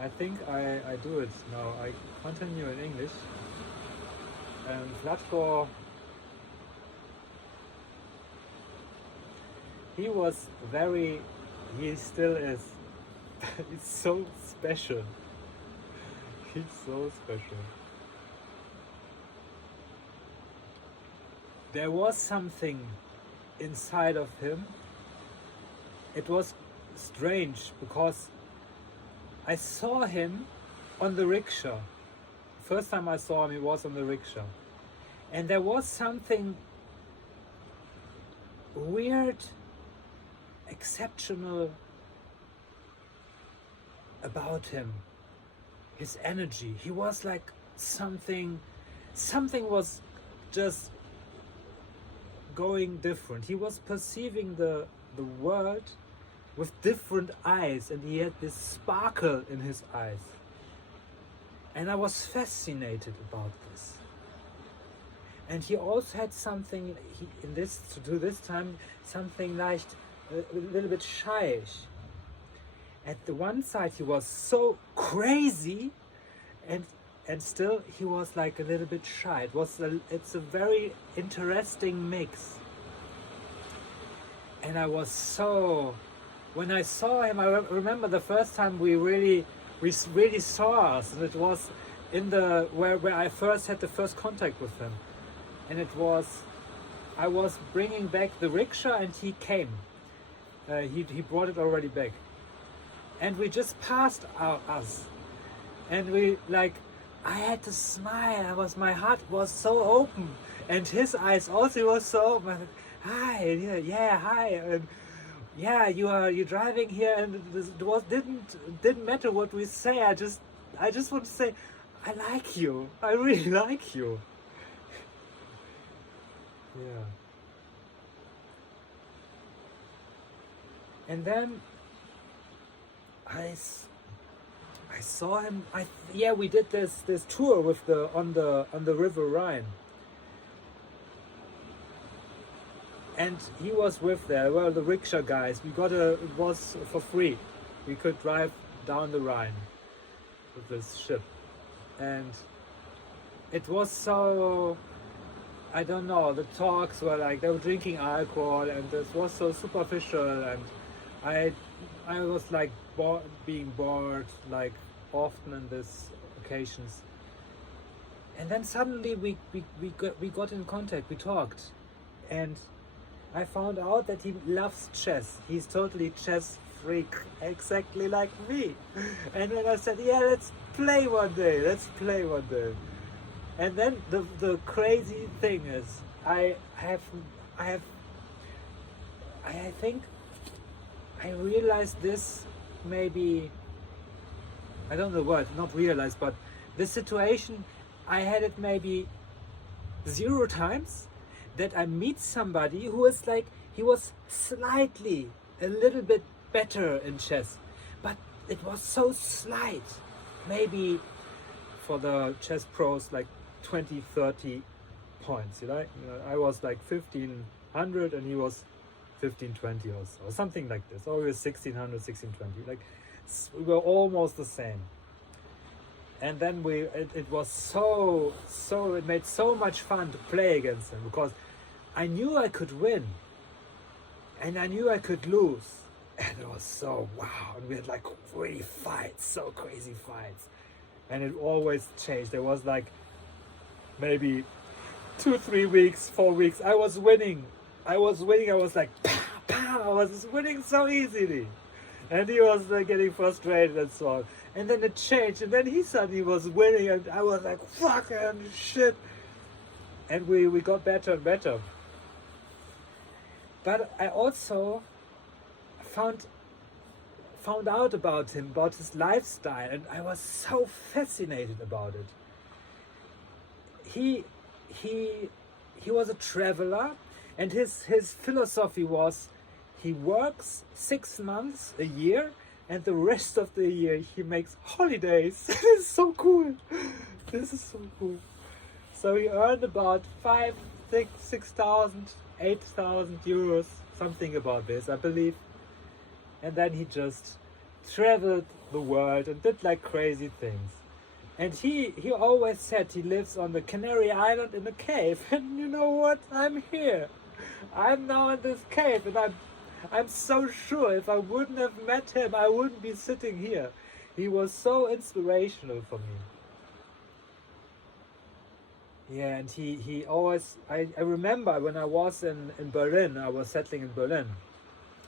I think I do it now. I continue in English. Vladko, he was very, he still is. He's so special. He's so special. There was something inside of him. It was strange because I saw him on the rickshaw. First time I saw him, he was on the rickshaw. And there was something weird, exceptional about him. His energy. He was like something was just going different. He was perceiving the world with different eyes, and he had this sparkle in his eyes. And I was fascinated about this. And he also had something this time, something like a little bit shyish. At the one side he was so crazy, and still he was like a little bit shy. It's a very interesting mix. And I was so, when I saw him, I remember the first time we really saw us, and it was in the where I first had the first contact with him, and it was, I was bringing back the rickshaw and he came. He brought it already back, and we just passed us, and we like, I had to smile. My heart was so open, and his eyes also was so open. Hi, yeah, hi, and yeah, you're driving here, and didn't matter what we say. I just want to say, I like you. I really like you. Yeah. And then I saw him. We did this tour with on the River Rhine, and he was with there. Well, the rickshaw guys. It was for free. We could drive down the Rhine with this ship, and it was so, I don't know. The talks were like they were drinking alcohol, and this was so superficial, and I was like being bored, like often in these occasions. And then suddenly we got in contact. We talked, and I found out that he loves chess. He's totally chess freak, exactly like me. And then I said, yeah, let's play one day. And then the crazy thing is, I think I realized this, maybe, I don't know the word, not realized, but this situation, I had it maybe 0 times, that I meet somebody who is like, he was slightly, a little bit better in chess, but it was so slight, maybe for the chess pros like 20-30 points, I was like 1500 and he was 1520 or something like this, or we were 1600, 1620, like we were almost the same. And then it was so it made so much fun to play against him, because I knew I could win and I knew I could lose, and it was so wow. And we had like really fights, so crazy fights, and it always changed. There was like maybe 2-3 weeks, 4 weeks, I was winning. I was like pow, pow. I was winning so easily, and he was getting frustrated and so on. And then it changed, and then he suddenly was winning, and I was like, fuck and shit. And we got better and better. But I also found out about him, about his lifestyle, and I was so fascinated about it. He was a traveler, and his philosophy was, he works 6 months a year, and the rest of the year he makes holidays. This is so cool. This is so cool. So he earned about 6,000, 8,000 euros, something about this, I believe. And then he just traveled the world and did like crazy things. And he always said he lives on the Canary Island in a cave. And you know what? I'm here. I'm now in this cave, and I'm so sure if I wouldn't have met him, I wouldn't be sitting here. He was so inspirational for me. Yeah, and he always, I remember when I was in Berlin, I was settling in Berlin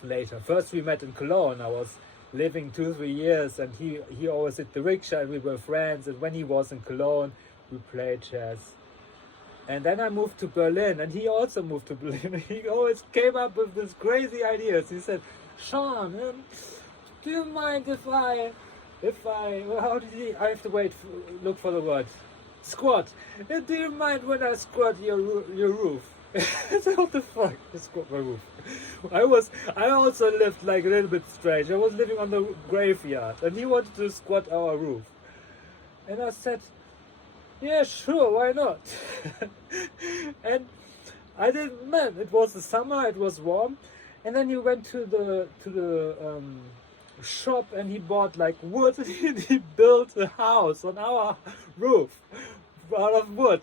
later. First we met in Cologne. I was living 2-3 years, and he always did the rickshaw, and we were friends. And when he was in Cologne, we played chess. And then I moved to Berlin, and he also moved to Berlin. He always came up with these crazy ideas. He said, Sean, do you mind if I, well, how did he, I have to wait, look for the word. Squat. Do you mind when I squat your roof? What the fuck? I squat my roof. I also lived like a little bit strange. I was living on the graveyard, and he wanted to squat our roof. And I said, yeah, sure, why not? And I didn't, man, it was the summer, it was warm. And then he went to the shop, and he bought like wood, and he built a house on our roof out of wood.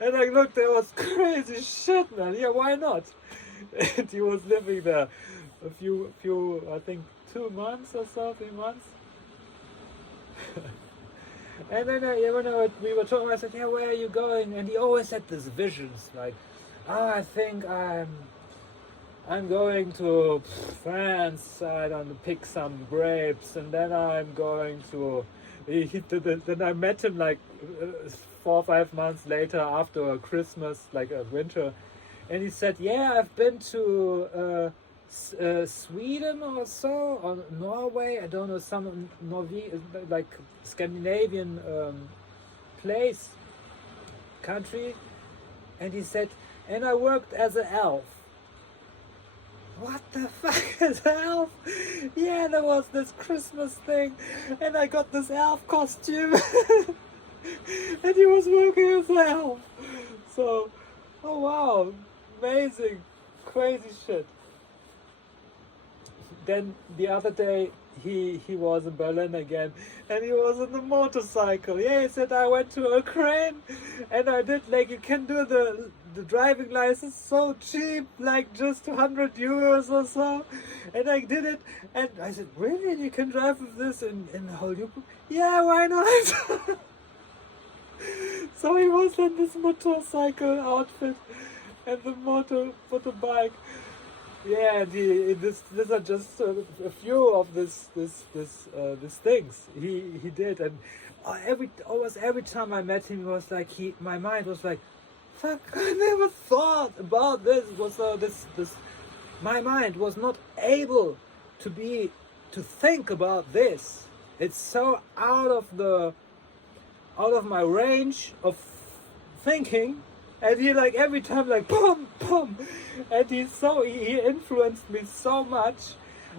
And I looked, there was crazy shit, man. Yeah, why not? And he was living there a few I think 2 months or so, 3 months. And then when we were talking, I said, yeah, where are you going? And he always had these visions, like, oh, I think I'm going to France, I don't know, pick some grapes, and then I'm going to, then I met him like 4 or 5 months later after Christmas, like winter, and he said, yeah, I've been to Sweden or so, or Norway, I don't know, some like Scandinavian country, and he said, and I worked as an elf. What the fuck is an elf? Yeah, there was this Christmas thing, and I got this elf costume, and he was working as an elf. So, oh wow, amazing, crazy shit. Then the other day he was in Berlin again, and he was on the motorcycle. Yeah, he said, I went to Ukraine, and I did, like, you can do the driving license so cheap, like just 200 euros or so, and I did it. And I said, really, you can drive with this in the whole Europe? Yeah, why not? So he was in this motorcycle outfit and the motorbike. Yeah, and these are just a few of these things he did, and almost every time I met him, it was like my mind was like, fuck, I never thought about this. My mind was not able to think about this. It's so out of my range of thinking. And he, like, every time, like, boom, boom. And he influenced me so much.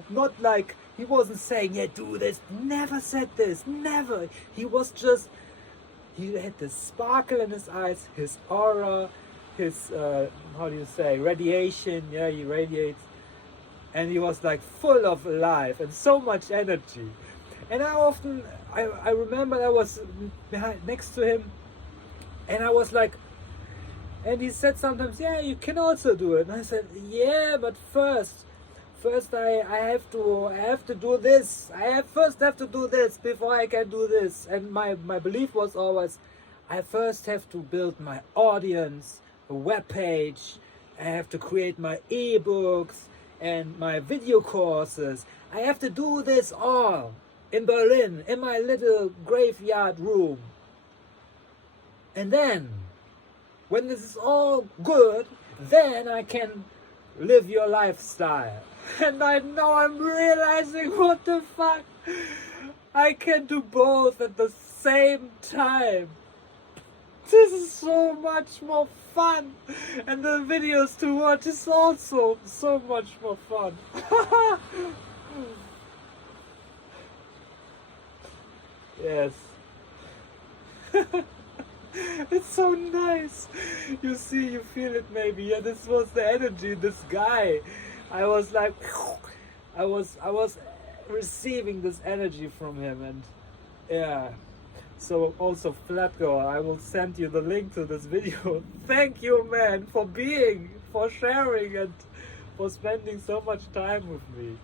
Not like, he wasn't saying, yeah, do this. Never said this. Never. He was just, he had this sparkle in his eyes, his aura, his, radiation. Yeah, he radiates. And he was, like, full of life and so much energy. And I remember I was next to him, and I was like, and he said sometimes, yeah, you can also do it. And I said, yeah, but first I have to do this. I first have to do this before I can do this. And my belief was always, I first have to build my audience, a web page. I have to create my ebooks and my video courses. I have to do this all in Berlin, in my little graveyard room. And then, when this is all good, then I can live your lifestyle. And I know I'm realizing, what the fuck? I can do both at the same time. This is so much more fun. And the videos to watch is also so much more fun. Yes. It's so nice. You see, you feel it maybe. Yeah, this was the energy, this guy. I was like, I was receiving this energy from him. And yeah, so also Vladko, I will send you the link to this video. Thank you, man, for sharing and for spending so much time with me.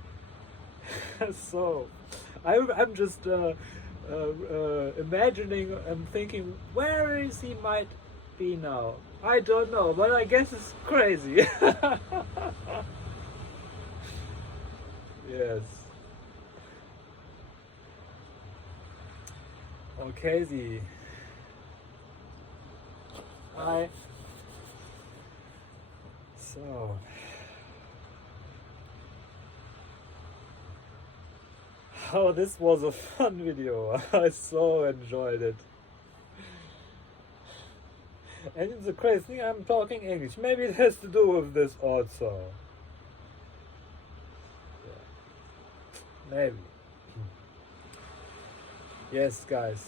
So I'm just imagining and thinking, where is he might be now? I don't know, but I guess it's crazy. Yes. Okay, so oh, this was a fun video. I so enjoyed it. And it's a crazy thing, I'm talking English. Maybe it has to do with this also. Yeah. Maybe. Yes, guys.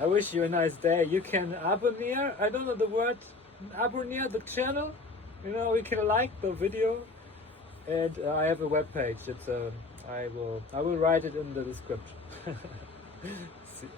I wish you a nice day. You can abonneer. I don't know the word. Abonneer the channel. You know, you can like the video. And I have a webpage. It's I will write it in the description. See.